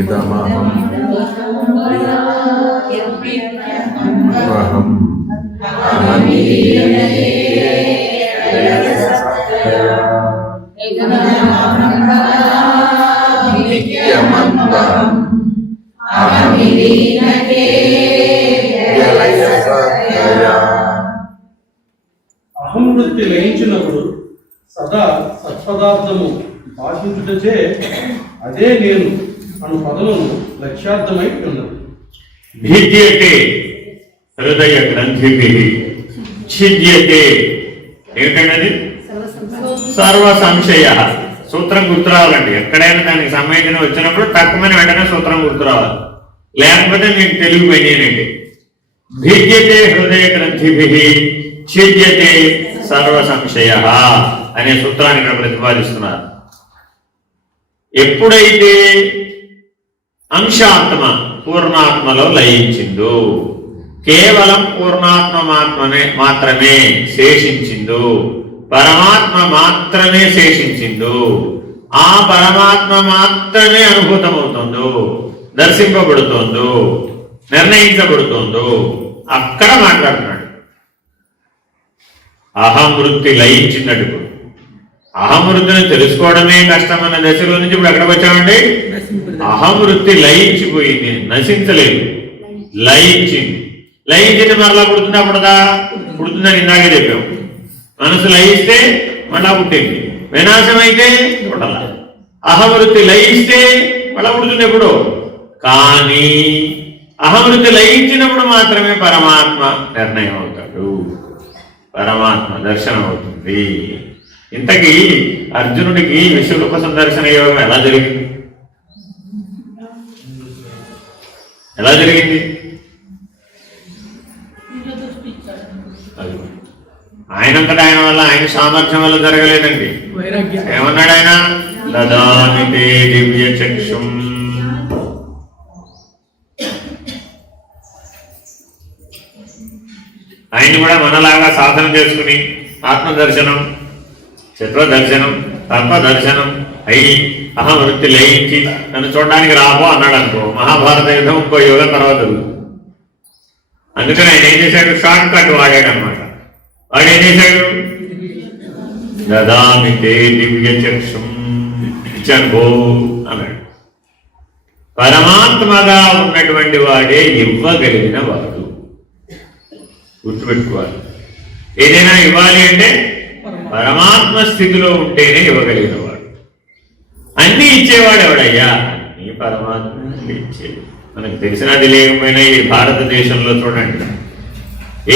ఇదమహం అహం నిత్యమంతం అహం వృత్తి లయించినప్పుడు సదా సత్పదార్థము భాషించుటచే అదే నేను అను పదమును లక్ష్యార్థమై ఉన్నది. భిద్యతే హృదయ గ్రంథిభిః ఛిద్యతే ఏంటండి సర్వ సంశయ. సూత్రం గుర్తు రావాలండి. ఎక్కడైనా దానికి సంబంధించిన వచ్చినప్పుడు తక్కువని వెంటనే సూత్రం గుర్తు రావాలి, లేకపోతే మీకు తెలుగు పోయినానండి. భిద్యతే హృదయ గ్రంథిభిః ఛిద్యతే సర్వ సంశయ అనే సూత్రాన్ని ఇక్కడ ప్రతిపాదిస్తున్నారు. ఎప్పుడైతే అంశాత్మ పూర్ణాత్మలో లయించిందో, కేవలం పూర్ణాత్మ మాత్రమే శేషించిందో, పరమాత్మ మాత్రమే శేషించిందో, ఆ పరమాత్మ మాత్రమే అనుభూతమవుతుందో, దర్శింపబడుతోందో, నిర్ణయించబడుతోందో అక్కడ మాట్లాడుతున్నాడు. అహం వృత్తి లయించిందట. ఇప్పుడు అహం వృత్తిని తెలుసుకోవడమే కష్టమన్న దశలో నుంచి ఇప్పుడు ఎక్కడికి వచ్చామండి? అహం వృత్తి లయించిపోయింది, నశించలేదు, లయించింది. లయించింది మరలా పుడుతుందా? పుడదా? పుడుతుందని ఇందాకే చెప్పాం. మనసు లయిస్తే మళ్ళా పుట్టింది, వినాశం అయితే పుట్టల. అహం వృత్తి లయిస్తే మళ్ళా పుడుతుంది ఎప్పుడు. కానీ అహం వృత్తి లయించినప్పుడు మాత్రమే పరమాత్మ నిర్ణయం అవుతాడు, పరమాత్మ దర్శనం అవుతుంది. ఇంతకీ అర్జునుడికి విశ్వరూప సందర్శన యోగం ఎలా జరిగింది? ఎలా జరిగింది? ఆయనంతటా ఆయన వల్ల, ఆయన సామర్థ్యం వల్ల జరగలేదండి. ఏమన్నాడు ఆయన? దదామి తే దివ్య చక్షుం. ఆయన కూడా మనలాగా సాధన చేసుకుని ఆత్మదర్శనం, చిత్రదర్శనం, తత్వదర్శనం అయి అహం వృత్తి లయించి నన్ను చూడడానికి రాబో అన్నాడు అనుకో, మహాభారత యుద్ధం ఇంకో యుగం తర్వాత. అందుకని ఆయన ఏం చేశాడు? షార్ట్ కట్ వాడాడు అనమాట. వాడు ఏం చేశాడు? దదామి తే దివ్య చక్షుం ఇచ్చాను అన్నాడు. పరమాత్మగా ఉన్నటువంటి వాడే ఇవ్వగలిగిన వాడు. గుర్తుపెట్టుకోవాలి. ఏదైనా ఇవ్వాలి అంటే పరమాత్మ స్థితిలో ఉంటేనే ఇవ్వగలిగిన వాడు. అన్ని ఇచ్చేవాడు ఎవడయ్యా? నీ పరమాత్మ ఇచ్చేది. మనకు తెలిసినది లేకపోయినా ఈ భారతదేశంలో చూడండి,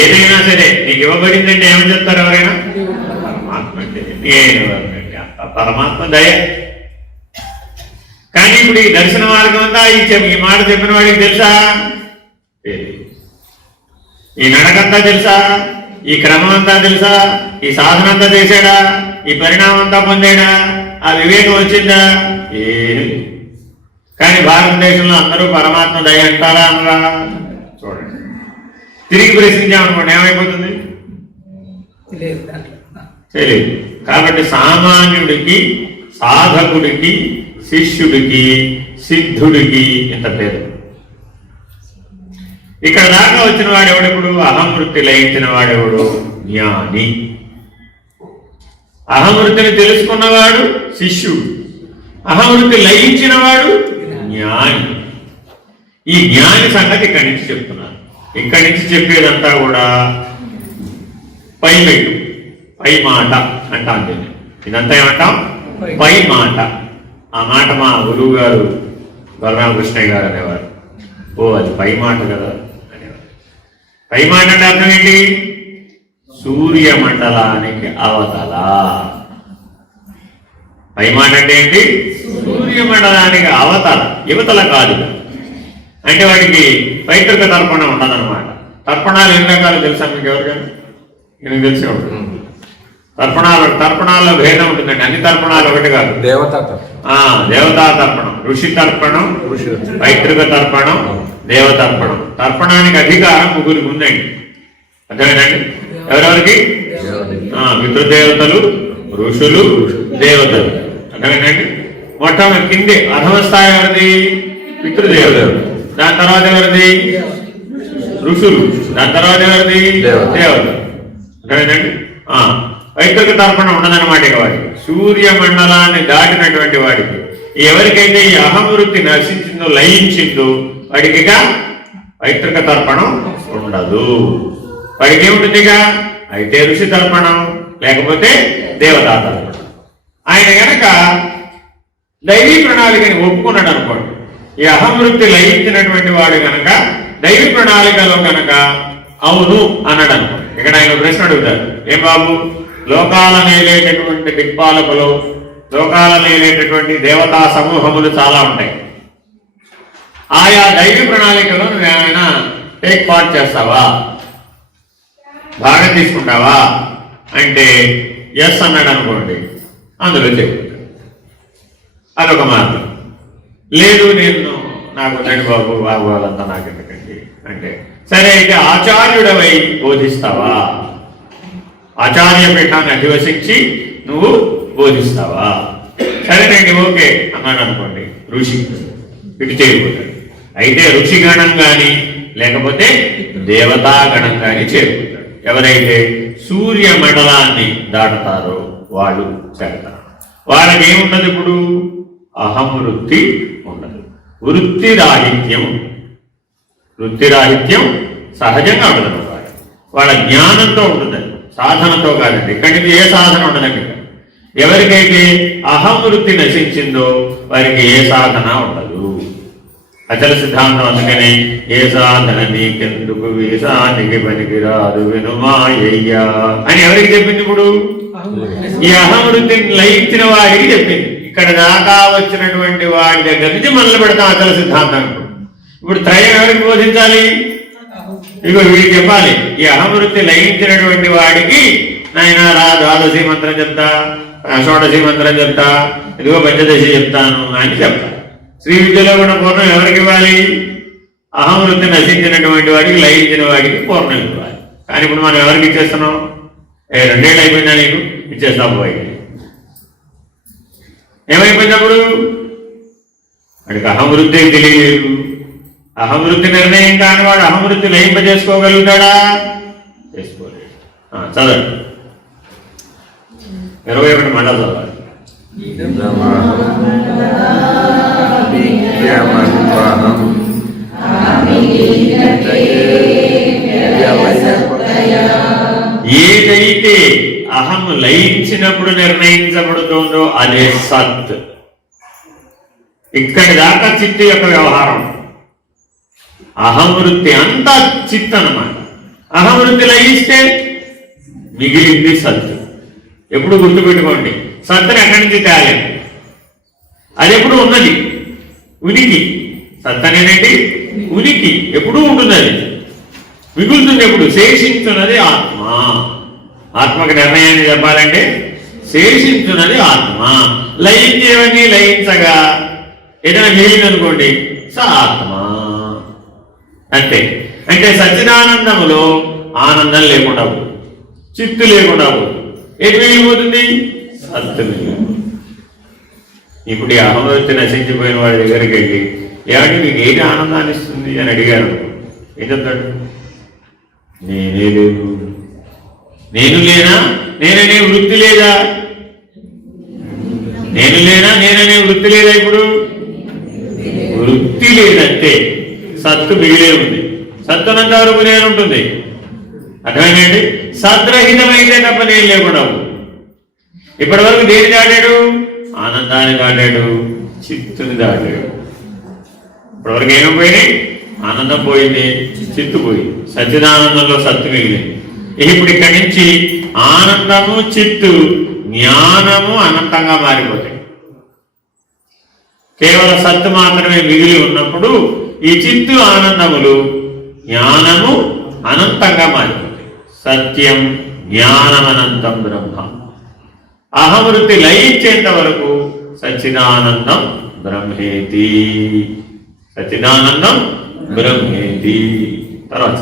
ఏదైనా సరే నీకు ఇవ్వబడిందంటే ఏమని చెప్తారు ఎవరైనా? పరమాత్మ అంటే నేనెవరినండి, అంత పరమాత్మ దయ. కానీ ఇప్పుడు ఈ దర్శన మార్గం అంతా ఈ మాట చెప్పిన వాడికి తెలుసా? ఈ నడకంతా తెలుసా? ఈ క్రమం అంతా తెలుసా? ఈ సాధన అంతా చేశాడా? ఈ పరిణామం అంతా పొందాడా? ఆ వివేకం వచ్చిందా? ఏది. కానీ భారతదేశంలో అందరూ పరమాత్మ దయ అంటారా అనరా? చూడండి, తిరిగి ప్రశ్నించామనుకోండి ఏమైపోతుంది? తెలియదు. కాబట్టి సామాన్యుడికి, సాధకుడికి, శిష్యుడికి, సిద్ధుడికి ఇంత పేరు. ఇక్కడ దాకా వచ్చిన వాడెవడెప్పుడు? అహం వృత్తి లయించిన వాడెవడు? జ్ఞాని. అహం వృత్తిని తెలుసుకున్నవాడు శిష్యుడు, అహం వృత్తి లయించిన వాడు జ్ఞాని. ఈ జ్ఞాని సంగతి ఇక్కడి నుంచి చెప్తున్నారు. ఇక్కడి నుంచి చెప్పేదంతా కూడా పై మెట్టు, పై మాట అంటాం. దీన్ని ఇదంతా ఏమంటాం? పై మాట. ఆ మాట మా గురువు గారు బలరామకృష్ణయ్య గారు అనేవారు. ఓ అది పై మాట కదా అనేవారు. పై మాట అంటే అర్థం ఏంటి? సూర్యమండలానికి అవతల. పై మాట అంటే ఏంటి? సూర్యమండలానికి అవతల, యువతల కాదు. అంటే వాడికి పైతృక తర్పణం ఉండదన్నమాట. తర్పణాలు ఎన్ని రకాలు తెలుసా మీకు? ఎవరికైనా మీకు తెలిసి ఉంటుంది. తర్పణాల్లో భేదం ఉంటుందండి. అన్ని తర్పణాలు ఒకటి కాదు. దేవతా తర్పణం, ఋషి తర్పణం, పైతృక తర్పణం, దేవతర్పణం. తర్పణానికి అధికారం ముగ్గురికి ఉందండి. అర్థమేనండి? ఎవరెవరికి? పితృదేవతలు, ఋషులు, దేవతలు. అర్థమేనండి? మొట్టమొదటి కింది అధమ స్థాయి ఎవరిది? పితృదేవుడు. దాని తర్వాత ఎవరిది? ఋషులు. దాని తర్వాత ఎవరిది? దేవత. అర్థమైందండి? వైతృక తర్పణ ఉండదన్నమాట. ఇక వాడికి సూర్యమండలాన్ని దాటినటువంటి వాడికి ఎవరికైతే ఈ అహంవృత్తి నశించిందో, లయించిందో, వాడికి ఇక వైతృక తర్పణం ఉండదు. వాడికి ఏముంటుంది ఇక? అయితే ఋషి తర్పణం, లేకపోతే దేవతా తర్పణం. ఆయన గనక దైవీ ప్రణాళికని ఒప్పుకున్నాడు అనుకోండి, ఈ అహంవృత్తి లయించినటువంటి వాడు గనక దైవీ ప్రణాళికలో గనక అవును అన్నాడు అనుకోండి. ఇక్కడ ఆయన ప్రశ్న అడుగుతారు, ఏం బాబు, లోకాల నేలేటటువంటి దిక్పాలకులు, లోకాల నేలేటటువంటి దేవతా సమూహములు చాలా ఉంటాయి. ఆయా దైవీ ప్రణాళికలో నువ్వేమైనా టేక్ పార్ట్ చేస్తావా, భాగం తీసుకుంటావా అంటే ఎస్ అన్నాడు అనుకోండి, అందులో చెప్పుకుంటాడు. అదొక మార్గం. లేదు, నాకు నడి బాబు వాళ్ళంతా నాకు ఎందుకండి అంటే, సరే అయితే ఆచార్యుడవై బోధిస్తావా, ఆచార్య పీఠాన్ని అధివసించి నువ్వు బోధిస్తావా? సరేనండి, ఓకే అన్నాడు అనుకోండి, ఋషి ఇటు చేరుకుంటాడు. అయితే ఋషిగణం కానీ లేకపోతే దేవతాగణం కానీ చేరుకుంటాడు. ఎవరైతే సూర్యమండలాన్ని దాటుతారో వాళ్ళు చేరతారు. వాళ్ళకి ఏముండదు? ఇప్పుడు అహం వృత్తి ఉండదు, వృత్తి రాహిత్యం. వృత్తి రాహిత్యం సహజంగా ఉండదు. వాళ్ళ జ్ఞానంతో ఉంటుంది, సాధనతో కాదండి. ఇక్కడి నుంచి ఏ సాధన ఉండదండి. ఎవరికైతే అహం వృత్తి నశించిందో వారికి ఏ సాధన ఉండదు. అచల సిద్ధాంతం. అందుకనే ఏ సాధన నీకెందుకు, వీసానికి పనికిరాదు వినుమాయ్యా అని ఎవరికి చెప్పింది? ఇప్పుడు ఈ అహం వృత్తిని లయించిన వాడికి చెప్పింది. ఇక్కడ దాకా వచ్చినటువంటి వాడి దగ్గర నుంచి మొదలు పెడతాం అచల సిద్ధాంతం. ఇప్పుడు త్రయం ఎవరికి బోధించాలి? ఇగో వీడికి చెప్పాలి. ఈ అహంవృత్తి లయించినటువంటి వాడికి నాయన రా, ద్వాదశి మంత్రం చెప్తా, షోడశి మంత్రం చెప్తా, ఇదిగో పంచదశి చెప్తాను అని చెప్తాను. శ్రీ విద్యలో కూడా పూర్ణం ఎవరికి ఇవ్వాలి? అహంవృత్తి నశించినటువంటి వాడికి, లయించిన వాడికి పూర్ణం ఇవ్వాలి. కానీ ఇప్పుడు మనం ఎవరికి ఇచ్చేస్తున్నాం? 2 ఏళ్ళు అయిపోయిందా నీకు, ఇచ్చేస్తాం పోయి. ఏమైపోయినప్పుడు వాడికి అహంవృత్తి తెలియలేదు. అహంవృత్తి నిర్ణయం కాని వాడు అహంవృత్తి లయింపజేసుకోగలుగుతాడా? చేసుకోలేడు. చదవండి, 21 మండలం చదవాలి. ఏదైతే అహం లయించినప్పుడు నిర్ణయించబడుతుందో అదే సత్. ఇక్కడి దాకా చిత్తు యొక్క వ్యవహారం. అహంవృత్తి అంతా చిత్ అన్నమాట. అహంవృత్తి లయిస్తే మిగిలింది సత్. ఎప్పుడు గుర్తుపెట్టుకోండి, సత్తుని ఎక్కడి నుంచి తేలేదు, అది ఎప్పుడు ఉన్నది, ఉనికి. సత్ అనేనండి ఉనికి, ఎప్పుడూ ఉంటుంది. అది మిగులుతుంది ఎప్పుడు? శేషించున్నది ఆత్మ. ఆత్మకి నిర్ణయాన్ని చెప్పాలంటే శేషించున్నది ఆత్మ. లయించేవన్నీ లయించగా ఏదైనా మిగిలిందనుకోండి, స ఆత్మ అంతే. అంటే సచ్చిదానందములో ఆనందం లేకుండా పోతుంది, చిత్తు లేకుండా పోతుంది. ఏది మిగిలిపోతుంది? సత్తు మిగిలిపోతుంది. ఇప్పుడు ఈ అహంవృత్తి నశించిపోయిన వాడి దగ్గరికి వెళ్ళి ఏమంటే మీకు ఏది ఆనందాన్ని ఇస్తుంది అని అడిగారు, ఏం చెప్తాడు? నేనే లేదు. నేను లేనా? నేననే వృత్తి లేదా? నేను లేనా? నేననే వృత్తి లేదా? ఇప్పుడు వృత్తి లేదంటే సత్తు మిగిలే ఉంది. సత్తునంత వరకు నేను ఉంటుంది. అర్థమైందండి? సద్రహితమైతే తప్ప నేను లేకుండా. ఇప్పటి వరకు దేని దాటాడు? ఆనందాన్ని దాటాడు, చిత్తుని దాటాడు. ఇప్పటివరకు ఏమైపోయినాయి? ఆనందం పోయింది, చిత్తు పోయింది, సచ్చిదానందంలో సత్తు మిగిలింది. ఇప్పుడు ఇక్కడి నుంచి ఆనందము, చిత్తు, జ్ఞానము అనంతంగా మారిపోతాయి. కేవలం సత్తు మాత్రమే మిగిలి ఉన్నప్పుడు ఈ చిత్తు, ఆనందములు, జ్ఞానము అనంతంగా మారిపోతాయి. సత్యం జ్ఞానమనంతం బ్రహ్మ. అహంవృత్తి లయించేంత వరకు సచ్చిదానందం బ్రహ్మేతి. సచ్చిదానందం బ్రహ్మేతి. తర్వాత